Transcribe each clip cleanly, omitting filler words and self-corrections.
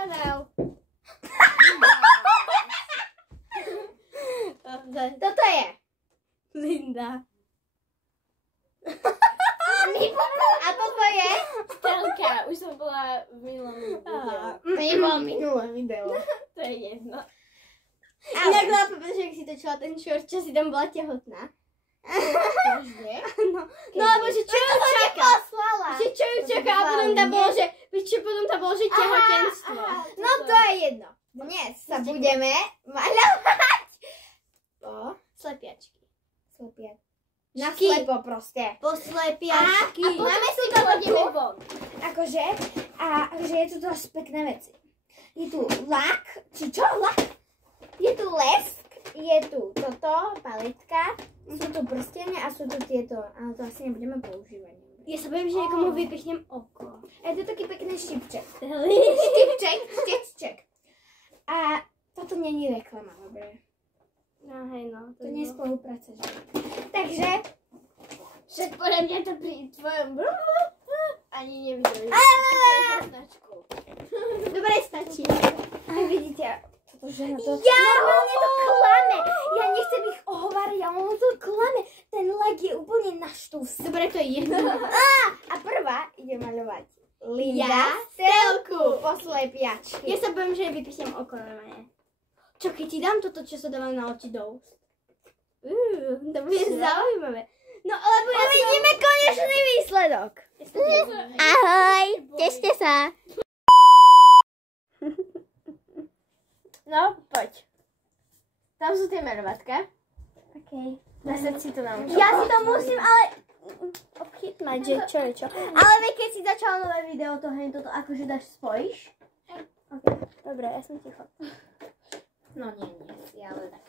kanál. Toto je Linda. A toto je Telka, už som bola v minulom videu. Nebolo minulé video. To je jedno. Inak nápadne, že ak si točila ten short, čo si tam bola tehotná. Každé? No lebo, že čo ju čaká? Že čo ju čaká a potom tam bolo, že tehotenstvo. No to je jedno. Dnes sa budeme maľovať po Slepiačky. na slepo proste. Po slepiačky. A máme si to chodíme von. Akože je tu dosť pekné veci. Je tu lak, lak? Je tu lesk, je tu toto, paletka, sú tu prstene a sú tu tieto, ale to asi nebudeme používať. Ja sa bojím, že niekomu vypichnem oko. A je to taký pekný štipček. Štipček. A toto není reklama, dobre? No hej, no. To nie je spolupráca, že? Takže... Však podľa mňa to pri tvojom ani nevideli. Značku. Dobre, stačí. A vidíte, toto žena to... Normálne to klame. Ja nechcem ich ohovárať, ale ono to klame. Ten lag je úplne na štús. Dobre, to je jedno. A prvá ide maľovať Linda Telku po slepiačky. Ja sa bojím, že vypichnem oko normálne. Čo, keď ti dám toto, čo sa dáva na oči do úst? To bude zaujímavé. No, lebo ja Uvidíme konečný výsledok. Ahoj, tešte sa. No, poď. Tam sú tie maľovatka. Okay. Na srdci to naučím. Ja si to musím, ale... Obchytmať, že čo je čo. Ale vy, keď si začala nové video, to hej, toto akože dáš spojíš? Ok, Dobre, ja som ticho. no nie, ja ale tak.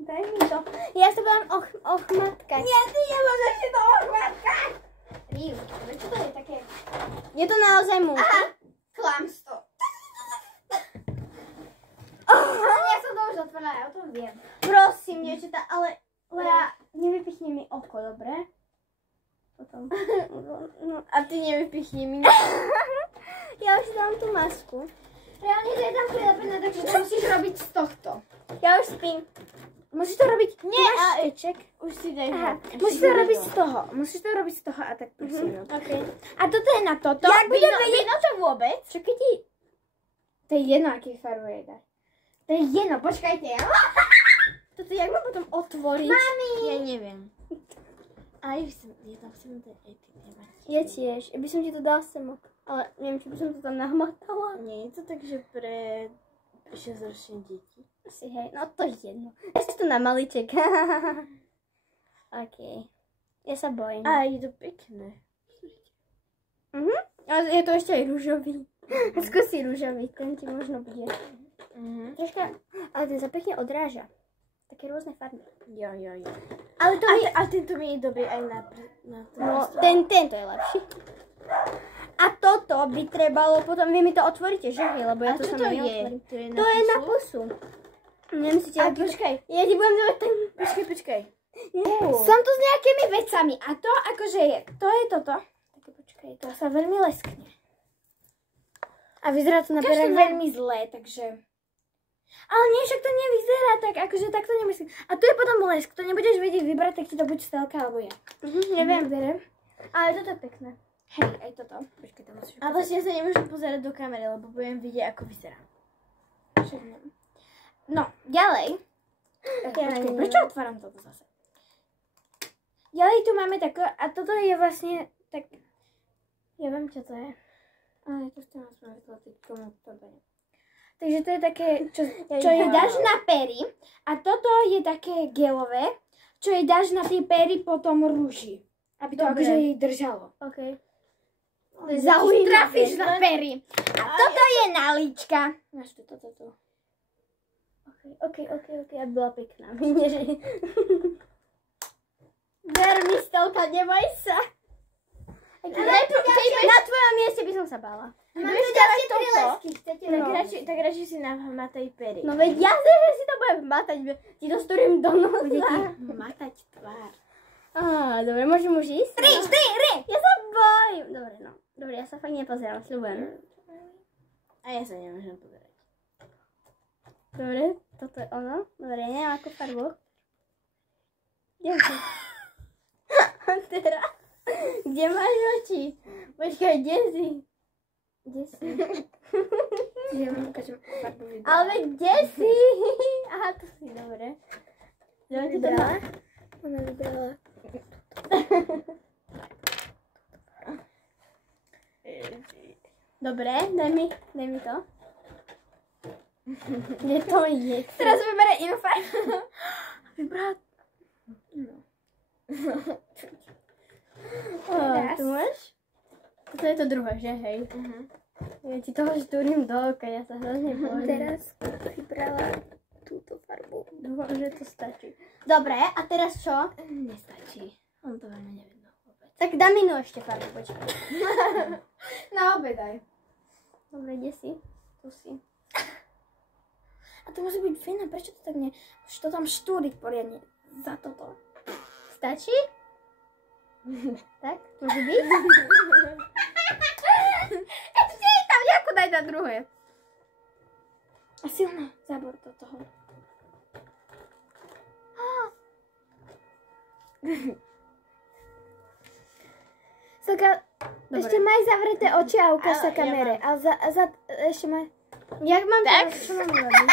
Daj mi to. Ja sa budem ochmatkať. Nie, ty nemôžeš si to ochmatkať. Čo to je také? Je to naozaj múka? Aha, klamstvo. Ja som to už otvorila, ja o tom viem. Prosím, dievčatá, ale Lea, nevypichni mi oko, dobre? Potom. No, a ty nevypichni mi. Ja už dám tú masku. Reálne to je tam prilepené, takže to musíš robiť z tohto. Ja už spím. Musíš to robiť... Nie, ček. Už si daj. Musíš to robiť z toho. Musíš to robiť z toho a tak prosím. Okay. A toto je na toto. Jak vidno to vôbec? Čo keď ti... To je jedno, aký farbu je dať. To je jedno, počkajte. Toto jak mám potom otvoriť? Mami! Ja neviem. A ja tam chcem to aj ty nemať. Ja tiež. Ja by som ti to dala semok. Ale neviem, či by som to tam nahmatala. Nie je to tak, že pre 6-ročné deti. Asi hej, no to je jedno. Ešte to na maliček. OK. Ja sa bojím. A je to pekné. A je to ešte aj rúžový. Skúsi rúžový, ten ti možno bude. Troška, ale ten sa pekne odráža. Také rôzne farby. Jo. Ale to ale tento mi je dobrý aj na to. No, tento je lepší. A toto by trebalo, potom vy mi to otvoríte, že hej, lebo ja to sama neotvorím. To je na pusu. Nemusíte... A počkaj. Ja ti budem dávať ten... Počkaj. Som tu s nejakými vecami a to akože je, to je toto. Tak počkaj, to sa veľmi leskne. A vyzerá to na veľmi zlé, takže... Ale nie, však to nevyzerá tak, akože takto nemyslím. A tu je potom lesk, to nebudeš vedieť vybrať, tak ti to buď Stelka alebo ja. Neviem. Ale toto je pekné. Hej, aj toto. Počkaj, to musíš... A vlastne ja sa nemôžem pozerať do kamery, lebo budem vidieť, ako vyzerá. No, ďalej. Počkaj, prečo otváram toto zase? Ďalej tu máme takú, a toto je vlastne tak... Ja viem, čo to je. Ale to ste nás vysvetliť, komu to bude. Takže to je také, čo je dáš na pery. A toto je také gelové, čo je dáš na tie pery potom rúži. Aby to akože jej držalo. OK. Zaujímavé. Trafíš na pery. A toto je nalička. Máš tu toto. OK, aby bola pekná. Ver mi, Stelka, neboj sa. Na tvojom mieste by som sa bála. Máme ďalej toto. Tak radšej si nahmataj pery. No veď ja si to budem hmatať, ti to storím do nosa. Bude ti hmatať tvár. Dobre, môžem už ísť? Ri! Ja sa bojím. Dobre, ja sa fakt nepozerám, sľubujem. A ja sa nemôžem pozerať. Dobre, toto je ono. Dobre, neviem ako farbu. Kde si? A teraz? Kde máš oči? Počkaj, kde si? Kde si? Ja vám ukážem farbu vybrala. Ale kde si? Aha, tu si, dobre. Dobre, to má. Ona vybrala. Dobre, daj mi to. Kde to je? Teraz vybere inú farbu. Vybrala. No. Tu máš? Toto je to druhé, že hej? Ja ti toho štúrim do oka, ja sa hrozne bojím. Teraz vybrala túto farbu. Dúfam, že to stačí. Dobre, a teraz čo? Nestačí. On to veľmi nevidno vôbec. Tak dám inú ešte farbu, počkaj. Na obedaj. Dobre, kde si? Tu si. A to musí byť fajné, prečo to tak nie... Už to tam štúriť poriadne za toto. Stačí? Tak, môže byť? Ešte tam nejakú daj na druhé. A silno zabor do toho. Soka, ešte maj zavreté oči a ukáž sa kamere. Ale ešte maj... Jak mám Tak? to? Čo mám urobiť?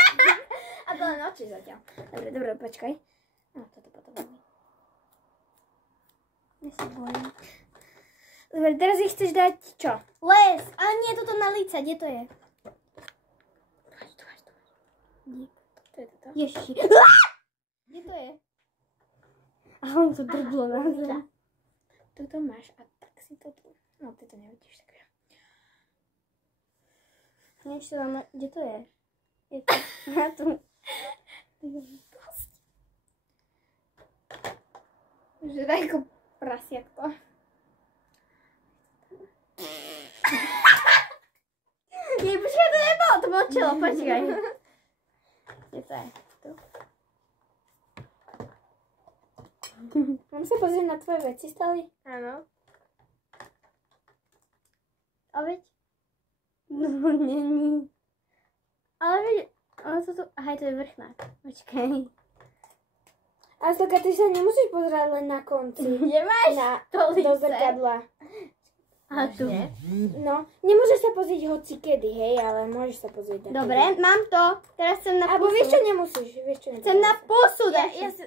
A to len oči zatiaľ. Dobre, počkaj. No, toto potom máme. Ja sa bojím. Dobre, teraz ich chceš dať čo? Les! Ale nie, toto na líca, kde to je? Tu máš. To je toto. Ježiši. Kde to je? A on to drblo na zem. Tuto máš a tak si to tu. No, ty to nevidíš tak. Niečo tam, kde to je? Je to, na tu. Že daj ako prasiak to. Nie, počkaj, to nebolo, to bolo čelo, počkaj. Kde to je? Tu. Mám sa pozrieť na tvoje veci stále? Áno. A veď? No, není. Ale veď, ono to tu, aha, to je vrchnák. Počkaj. A Soka, ty sa nemusíš pozerať len na konci. Kde máš to Do líce? zrkadla. A tu. No, nemôžeš sa pozrieť hoci kedy, hej, ale môžeš sa pozrieť na Dobre, mám to. Teraz chcem na Alebo pusu. vieš čo, nemusíš. Chcem na pusu.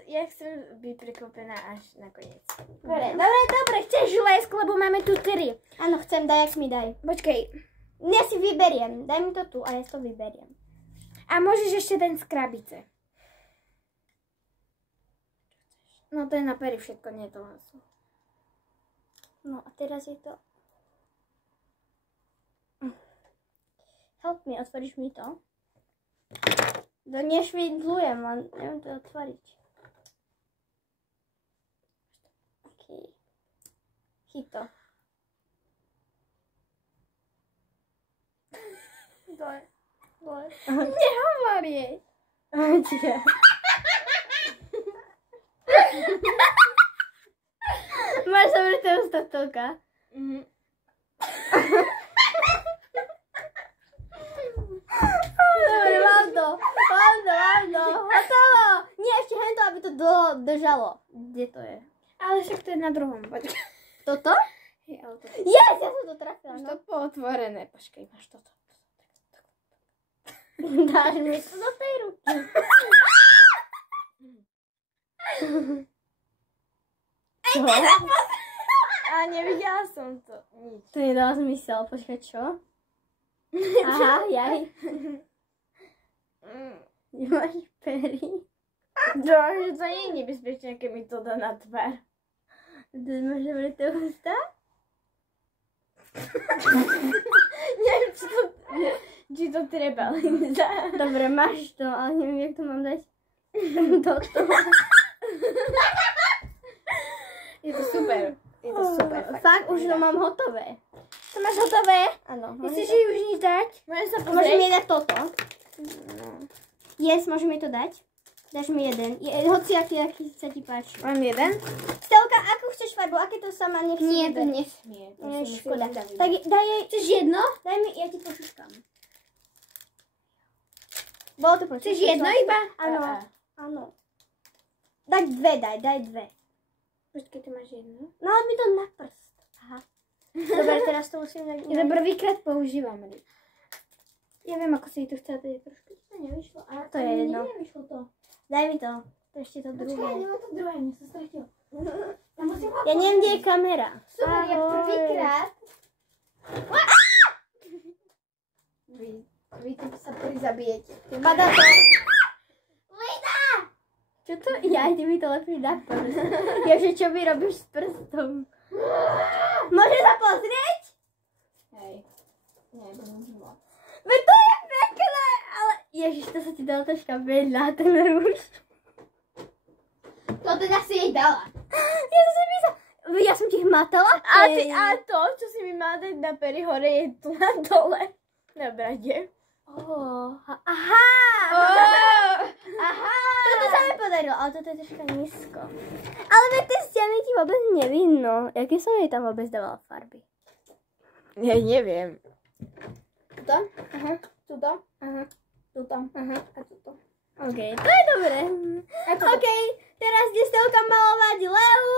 Ja chcem byť prekvapená až nakoniec. Dobre, Chceš lesku, lebo máme tu 3. áno, chcem, daj, mi daj. Počkej. Ja si vyberiem. Daj mi to tu a ja si to vyberiem. A môžeš ešte ten z krabice. No to je na pery všetko, nie to lasu. No a teraz je to... Help me, otvoríš mi to? To nešvindlujem, len neviem to otvoriť. OK. Chyť to. Dole. Nehovor jej. Ticho. Máš zavreté ústa, Tolka? Dobre, mám to. Hotovo. Nie, ešte hen to, aby to držalo. Kde to je? Ale však to je na druhom, počkaj. Toto? Hej, ale to... Yes, ja som to trafila. Máš No. to pootvorené, počkaj, máš toto. Dáš mi to do tej ruky. Čo? A nevidela som to. Nič. To nedal zmysel, počkaj, čo? Aha, jaj. Nemáš pery? Že to nie je nebezpečné, keď mi to dá na tvár. Ty máš zavreté ústa? Neviem, či to treba, Linda. Dobre, máš to, ale neviem, jak to mám dať. Toto. Je to super. Je to super. Fakt, už to mám hotové. To máš hotové? Áno. Myslíš, že už nič dať? Môžem sa Môžem pozrieť? mi dať toto. Yes, môžem mi to dať. Dáš mi jeden. Hoci aký sa ti páči. Mám jeden? Stelka, akú chceš farbu? Aké to sama nechci vyberať? nesmie. To Nie, si škoda. musím Tak daj jej... Chceš jedno? Daj mi, ja ti pošuškám. Bolo to počuť. Chceš jedno iba? Áno. Áno. Daj dve. Počkej, ty máš jedno? No ale mi to na prst. Aha. Dobre, teraz to musím dať. Ja to prvýkrát používam. Ja viem, ako si to chcela dať trošku. To nevyšlo. To je jedno. Nevyšlo to. Daj mi to. To ešte to druhé. Počkaj, nemám to druhé, mne sa stratilo. Ja neviem, kde je kamera. Super, ja prvýkrát. Vy tu sa prizabijete. Padá to. Lida! Čo to? Ja, ty mi to lepšie na prst. Ježe, čo mi robíš s prstom? Môže sa pozrieť? Hej. Nie, to nemôžem. Veď to je pekné, ale... Ježiš, to sa ti dalo troška veľa, ten rúž. To teda si jej dala. Ja som ti hmatala. A to, čo si mi má dať na pery hore, je tu na dole. Na brade. Aha! Aha! Toto sa mi podarilo, ale toto je troška nízko. Ale veď tie stiany ti vôbec nevidno. Jaké som jej tam vôbec dávala farby? Ja neviem. Tuto? Aha. Tuto? Aha. Tuto? Aha. A tuto. OK, to je dobré. OK, teraz ide Stelka malovať Leu.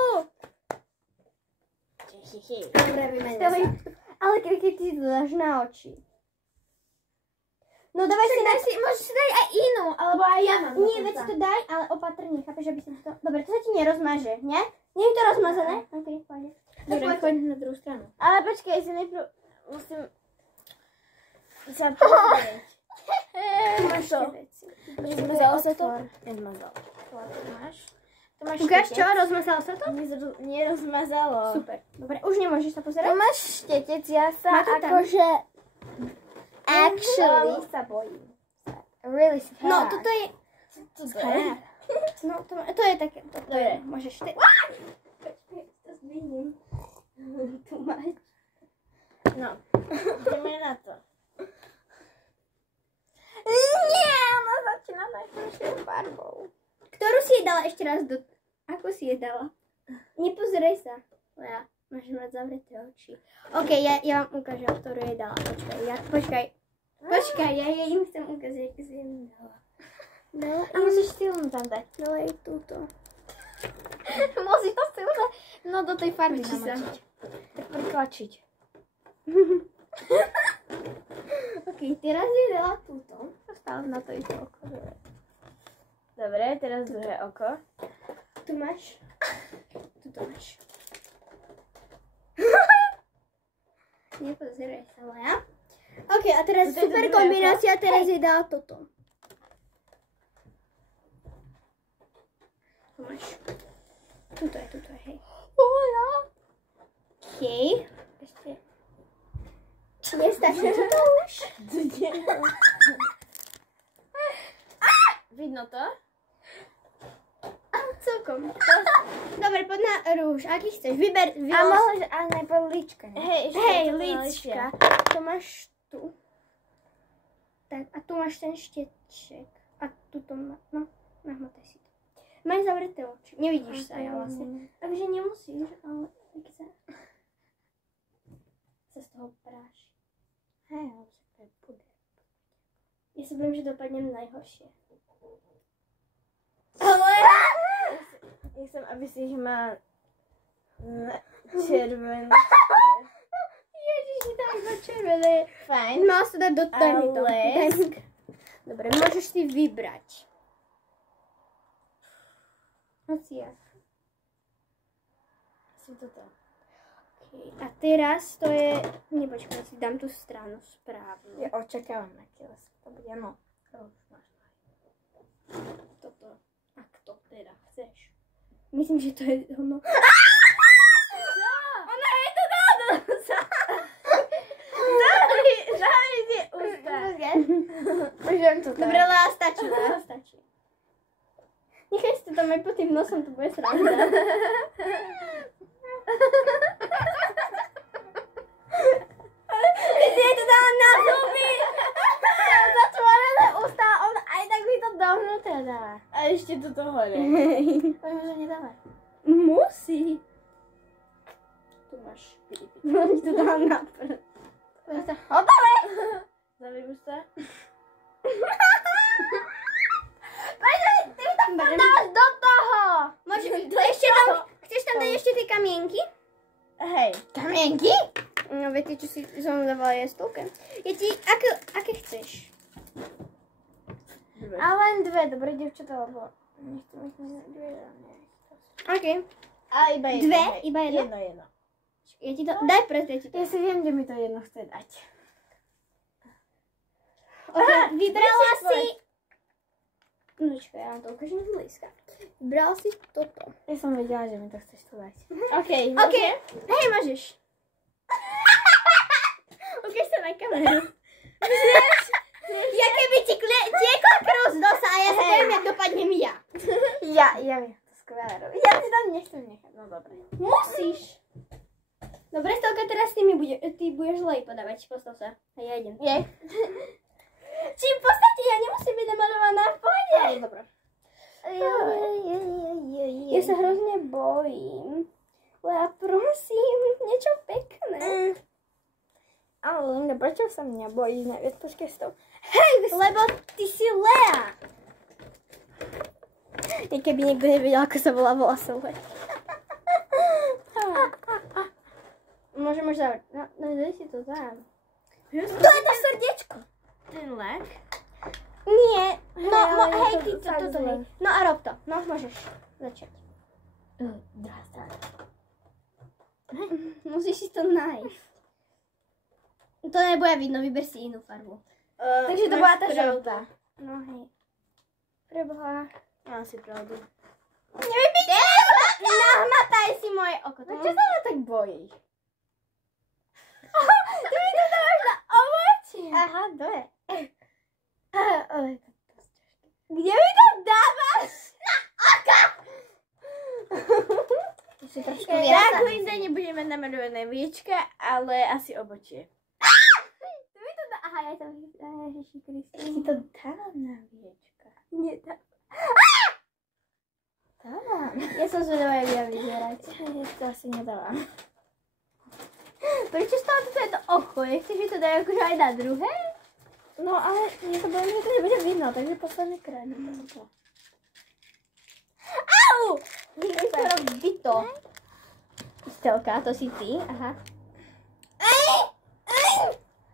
Dobre, vymenia sa. Ale keď ty to dáš na oči. No dávaj si Môžeš si dať aj inú, alebo aj ja mám. Nie, veď si to daj, ale opatrne, chápeš, aby som to... Dobre, to sa ti nerozmaže, nie? Nie je to rozmazané? OK, poď. Dobre, choď na druhú stranu. Ale počkaj, si najprv musím sa pozrieť. Máš to. Nezmazalo sa to? Nezmazalo. To máš Ukáž čo, štetec. rozmazalo sa to? Nerozmazalo. Super. Dobre, už nemôžeš sa pozerať? To máš štetec, ja Má sa to tam. akože... Actually. sa bojím. Really scared. No, toto je... Scared. No, to je také... Dobre. Môžeš ty... Počkaj, to zmením. Tu máš. No, ideme na to. Nie, Ona začína najhoršou farbou. ktorú si jej dala ešte raz do... Ako si jej dala? Nepozeraj sa. Lea, máš mať zavreté oči. OK, ja vám ukážem, ktorú jej dala. Počkaj, ja jej im chcem ukázať, ako si jej dala. No, A musíš silno tam dať. no aj túto. Musíš to silno, no do tej farby Či sa- namočiť. Tak pritlačiť. OK, teraz jej dala túto. Stále na to isté oko. Dobre, teraz druhé oko. Tu máš. Tuto máš. Nepozeraj sa, Lea. OK, a teraz Toto je super dobré kombinácia, teraz jej dala toto. Tu máš. Tuto je, hej. OK. Ešte. Nestačí to už? Vidno to? Celkom. Dobre, poď na rúž. Aký chceš? Vyber. A môžeš aj najprv líčka. Hej, líčka. To máš tu. Tak, a tu máš ten šteček. A tuto má, no, nahmataj si to. Máš zavreté oči. Nevidíš sa, ja vlastne. Takže nemusíš, ale tak sa z toho práši. Hej, ale to je puder. Ja sa bojím, že dopadnem najhoršie. Ale... Ja chcem, aby si ich mal červené. Ježiš, mi tam iba červené. Fajn. Mal sa dať do tajmy to. Ale- Dobre, môžeš si vybrať. Hociak. Si toto. Okay. A teraz to je... Nepočkaj, si dám tú stranu správnu. Ja očakávam, aké to bude. No. Toto. Ak to teda chceš. Myslím, že to je ono. Čo? Ona je to dala do nosa. Zavri tie ústa. Už viem, čo to je. Dobre, Lea, stačí. Nechaj si to tam aj pod tým nosom, to bude sranda. Ty je to dala na zuby. Zatvorené ústa, on aj tak by to dovnútra dá. A ešte toto hore. Poviem, že nedáva. Musí. Tu máš. Oni to dala na prd. Hotové! Zavri ústa. Podmienky? No viete, čo si som dávala je stolke. Je ti, aké chceš? A len dve, dobre, devčatá, lebo nechcem ich dve. OK. A iba jedno. Dve? hej. Iba jedno? Jedno. Ja ti to, daj prst, ja ti to. Ja si viem, kde mi to jedno chce dať. OK, vybrala si... No čakaj, ja vám to ukážem zblízka. Vybrala si toto. Ja som vedela, že mi to chceš tu dať. OK. OK, hej, môžeš. Ukáž sa na kameru. Ja keby ti tiekla krv z nosa a ja sa bojím, jak dopadnem ja. Ja viem, to skvelé robí. Ja si tam nechcem nechať, no dobre. Musíš. Dobre, Stelka, teraz ty budeš lej podávať, postav sa. A ja idem. Je. Či v podstate ja nemusím byť namalovaná v pohode. Dobre. Ja sa hrozne bojím. Ja prosím, niečo pekné. Ale Linda, prečo sa mňa bojíš najviac? Počkaj s tou. Hej, lebo ty si Lea. I keby niekto nevedel, ako sa volá som Lea. Môžem už zavrieť. No, daj si to tam. To je to srdiečko. Ten lek. Nie. No, ale hej, je ty to fakt toto zlé. hej. No a rob to. No, môžeš začať. Druhá strana. Musíš si to nájsť. To nebude vidno, vyber si inú farbu. Takže to bola tá žltá. No hej. Preboha. Mám si pravdu. Nahmataj si moje oko. No čo sa ma tak bojíš? Ty mi to dávaš na ovoči. Aha, dobre. Kde mi to dávaš? Na oka. Tak, Linda, nebudeme namalované viečka, ale asi obočie. Ty mi to dá... Aha, ja to... Ježiši Kriste. Si to dávam na viečka. Nedá. Dávam. Ja som zvedavá, jak ja vyzerať. Ja to asi nedávam. Prečo stále toto je to oko? Nechceš mi to dať akože aj na druhé? No ale ja sa bojím, že to nebude vidno, takže posledný krát. Au! Skoro byto. Stelka, to si ty? Aha.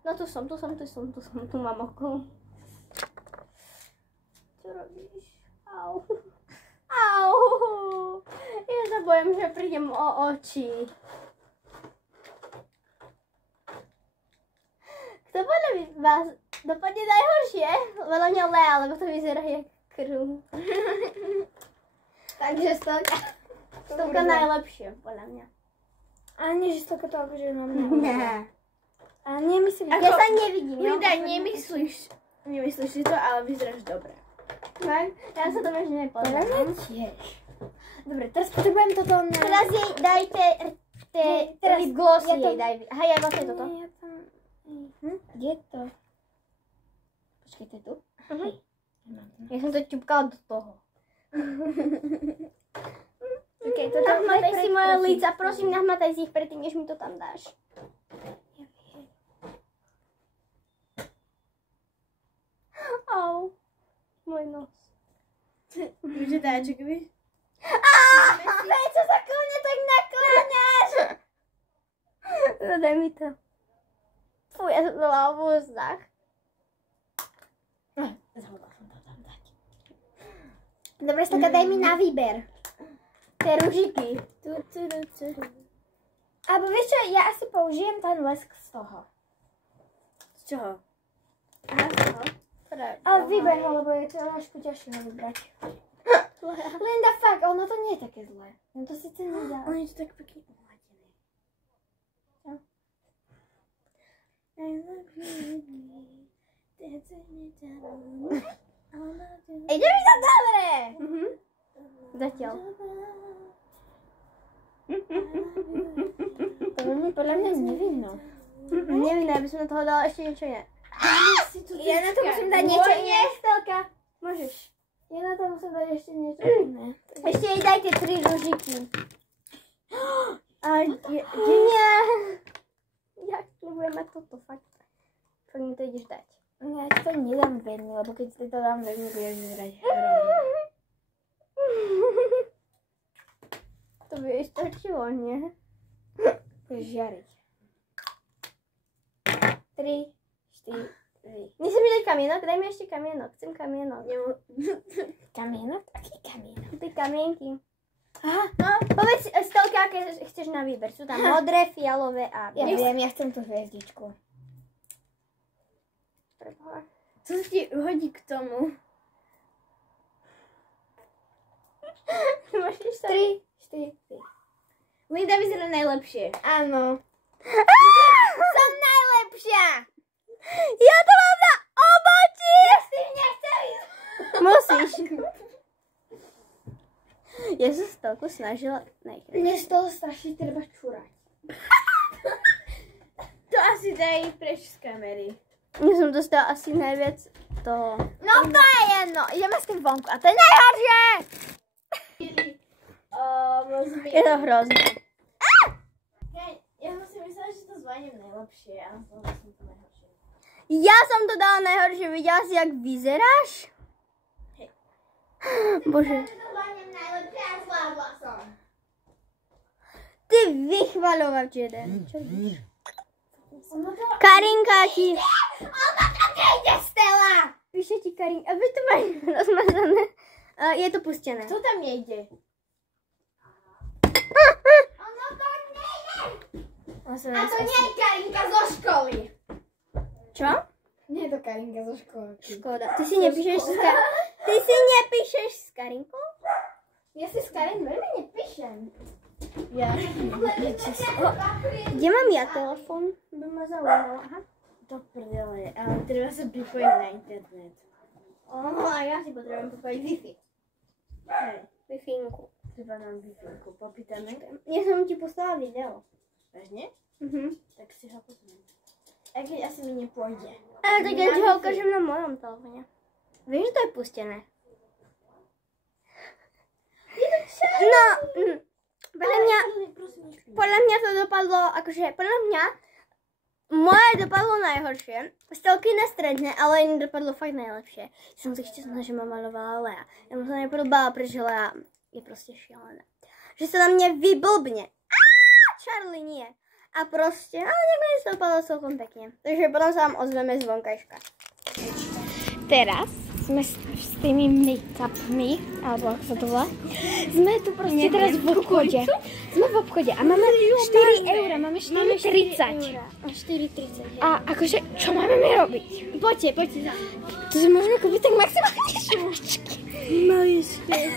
No tu som, tu mám oko. Čo robíš? Au. Au. Ja sa bojím, že prídem o oči. Kto podľa vás dopadne najhoršie? Veľa mňa Lea, lebo to vyzerá jak krv. Takže Stelka najlepšie, podľa mňa. A nie, že stoko to akože mám. Ne. A nemyslím, Ja sa nevidím. Linda, nemyslíš si to, ale vyzeráš dobre. Ja sa to možno podľa mňa nepozerám. tiež. Dobre, teraz potrebujem toto na... Teraz jej dajte Teraz lip glossy ja to- jej daj. Aha, ja vlastne toto. Nie, ja tam... Kde je to? Počkaj, to je tu? Mhm. Nemám to. Ja som to ťupkala do toho. Okay, to Nahmataj si moje líca, prosím, nahmataj si ich predtým, než mi to tam dáš. Au. Môj nos. Víte, dáčekovi? Prečo sa ku mne tak nakláňaš? No daj mi to. Fuj, ja som to mala v ústach. Zabudla som to tam dať. Dobre, Stelka, daj mi na výber. Tie ružiky. Alebo vieš čo, ja asi použijem ten lesk z toho. Z čoho? Aha, no. Ale vyber ho, lebo je to trošku ťažšie ho vybrať. Linda, fakt, ono to nie je také zlé. No to síce nedá. On je to tak pekne pomladený. Ide mi to dobre. Zatiaľ. To veľmi podľa mňa nevidno. Neviem, aby som na toho dala ešte niečo iné. Ja na to musím dať niečo iné. Stelka. Môžeš. Ja na to musím dať ešte niečo iné. Ešte jej dajte 3 ružiky. Nie. Jak nebudem mať toto, fakt. Fakt mi to ideš dať. Ja ti to nedám veľmi, lebo keď ti to dám veľmi, budeš vyzerať hrozne. To by jej stačilo, nie? Budeš žiariť. 3, 4. Nechcem mi dať kamienok? Daj mi ešte kamienok. Chcem kamienok. Kamienok? Aký kamienok? Tie kamienky. Aha, no, povedz Stelke, aké chceš na výber. Sú tam modré, fialové a... Ja viem, ja chcem tú hviezdičku. Co ti hodí k tomu? 3, 4. Linda vyzerá najlepšie. Áno. Som najlepšia! Ja to mám na obočí! Ja s tým nechcem ísť. Musíš. Ja sa Stelku snažila najkrát. Mne z toho strašne treba čúrať. To asi daj preč z kamery. Ja som dostala asi najviac toho. No to je jedno. Ideme s tým vonku. A to je najhoršie! Je to hrozné. Ja som si myslela, že to zvaniem najlepšie, ale som to najhoršie. Ja som to dala najhoršie. Videla si, jak vyzeráš? Hej. Bože. Ty vychvaľovač jeden. Čo vidíš? Karinka ti... Ona to nejde, Stella! Píše ti Karinka. A vy to máš rozmazané. Je to pustené. Kto tam nejde? Ono to nejde! A to nie je Karinka zo školy. Čo? Nie je to Karinka zo školy. Škoda. Ty si nepíšeš s Karinkou? Ja si s Karin veľmi nepíšem. Ja. Kde mám ja telefón? By ma zaujímalo. Aha. To prdele, ale treba sa pripojiť na internet. A ja si potrebujem popojiť Wi-Fi. Hej, Wi-Fi-nku. treba nám Wi-Fi-ku. Popýtame? Ja som ti poslala video. Vážne? Tak si ho pozriem. Aj keď asi mi nepôjde. Ale tak ja ti ho ukážem na mojom telefóne. Vieš, že to je pustené? No, podľa mňa to dopadlo, akože, podľa mňa moje dopadlo najhoršie. Stelky na stredne, ale iné dopadlo fakt najlepšie. Som sa ešte snažila, že ma malovala Lea. Ja mu sa nepodobala, pretože Lea je proste šialená. Že sa na mne vyblbne. Charlie nie. A proste, ale nakoniec to dopadlo celkom pekne. Takže potom sa vám ozveme z vonkajška. Teraz sme s tými make-upmi, alebo ako sa to volá. Sme tu proste teraz v obchode. Sme v obchode a máme 4 €, máme 4,30. A 4,30. A akože, čo máme my robiť? Poďte. To si môžeme kúpiť tak maximálne šumačky. Maličké.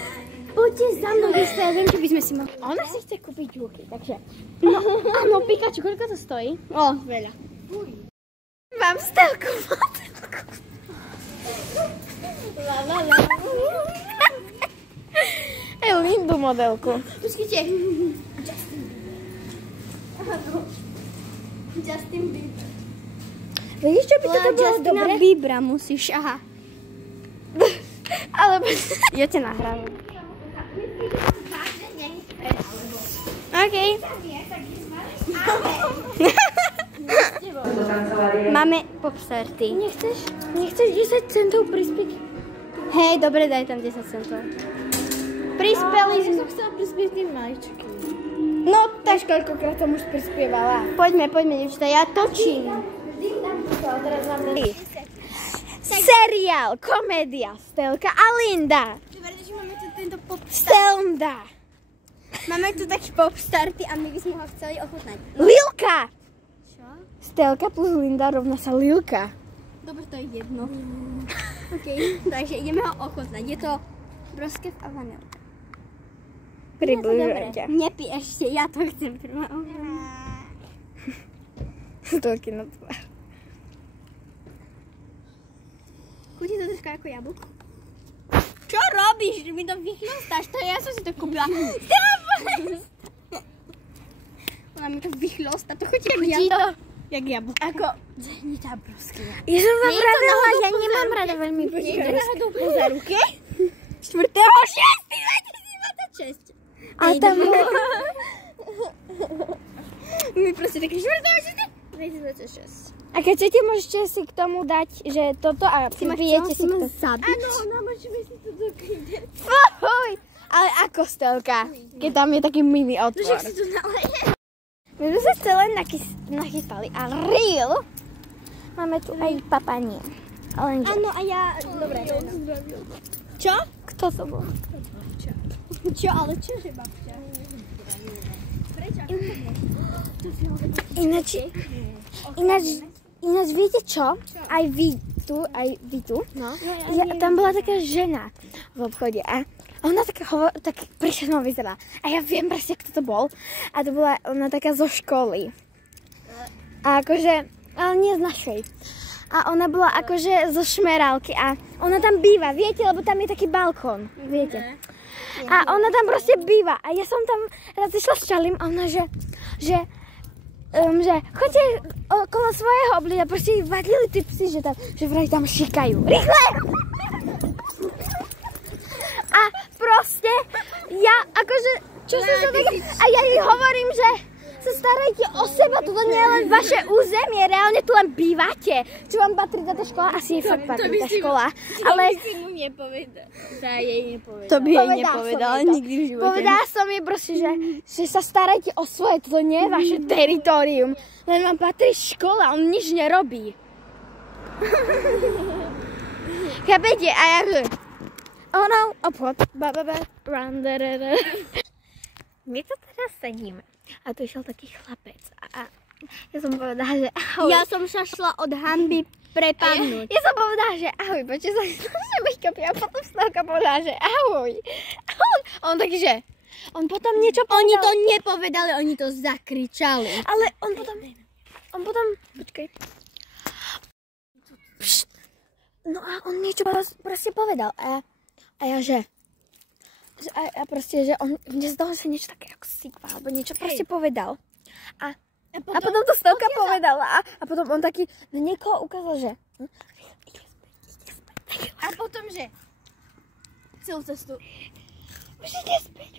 Poďte za mnou, ja viem, čo by sme si mohli. Ona si chce kúpiť žúky, takže... No, áno, Pikachu, koľko to stojí? O, veľa. Mám Stelku modelku. Lindu modelku. Počkajte. Justin Bieber. Vidíš, čo by toto bolo Justina dobre? Biebera musíš, aha. Alebo... Ja ťa nahrávam. OK. Máme popsarty. Nechceš 10 centov prispieť? Hej, dobre, daj tam 10 centov. Prispeli Ja sme. som chcela prispieť tým maličkým. No, tak Vieš, koľkokrát som už prispievala? poďme, devčatá, ja točím. Teraz mám Seriál, komédia, Stelka a Linda. Dobre, že máme tu tento Stelnda. Máme tu taký popstarty a my by sme ho chceli ochutnať. Lilka! Čo? Stelka plus Linda rovná sa Lilka. Dobre, to je jedno. OK, takže ideme ho ochutnať. Je to broskev a vanilka. Približujem ťa. Nepí ešte, ja to chcem prvá. Stelky na tvár. Chutí to troška ako jablko. Čo robíš? Mi to vychlostáš, to ja som si to kúpila. Ona mi to vychlostá, to chutí jak jablko. Jak jablko. Ako zehnitá broskyňa. Ja som vám Nie je to radila, náhodou ja nemám rada veľmi Nie je to náhodou po záruke? 4.6.26. A tam bolo... My proste také 4.6.26. A keď chcete, môžete si k tomu dať, že toto a pijete si to. zabiť? Áno, namočíme si to do kinder. Fuj! Ale ako Stelka, keď tam je taký mini otvor. Si to naleje. My sme sa celé nachystali a real Máme tu aj papanie. Lenže... Áno, a ja... Dobre. Čo? Kto to bol? Čo? Ale čože babča? Prečo? Ináč viete čo? Aj vy tu. No. Tam bola taká žena v obchode a ona tak príšerno vyzerala. A ja viem presne, kto to bol. A to bola ona taká zo školy. A akože, ale nie z našej. A ona bola akože zo Šmerálky a ona tam býva, viete, lebo tam je taký balkón, viete. A ona tam proste býva a ja som tam raz išla s Čalim a ona, že choďte okolo svojho obličia, proste ich vadili tí psi, že vraj tam šikajú. Rýchle! A proste, ja akože, čo som sa tak... A ja jej hovorím, že sa starajte o seba, toto nie je len vaše územie, reálne tu len bývate. Čo vám patrí táto škola? Asi jej fakt patrí tá škola. Ale... To by si mu nepovedal. To by jej nepovedala nikdy v živote. Povedala som jej proste, že sa starajte o svoje, toto nie je vaše teritorium. Len vám patrí škola, on nič nerobí. Chápete? A ja že... Oh no, obchod. My to teraz sedíme. A tu išiel taký chlapec. A ja som povedala, že ahoj. Ja som sa šla od hanby prepadnúť. Ja som povedala, že ahoj, počuť sa a potom Slavka povedala, že ahoj. A on taký, že on potom niečo povedal. Oni to nepovedali, oni to zakričali. Ale on potom, počkaj. No a on niečo proste povedal. A ja, že a proste, že on, mne zdalo sa niečo také ako sigma, alebo niečo proste povedal. A potom to Stovka povedala. A potom on taký na niekoho ukázal, že ide späť. A potom, že celú cestu. Už ide späť.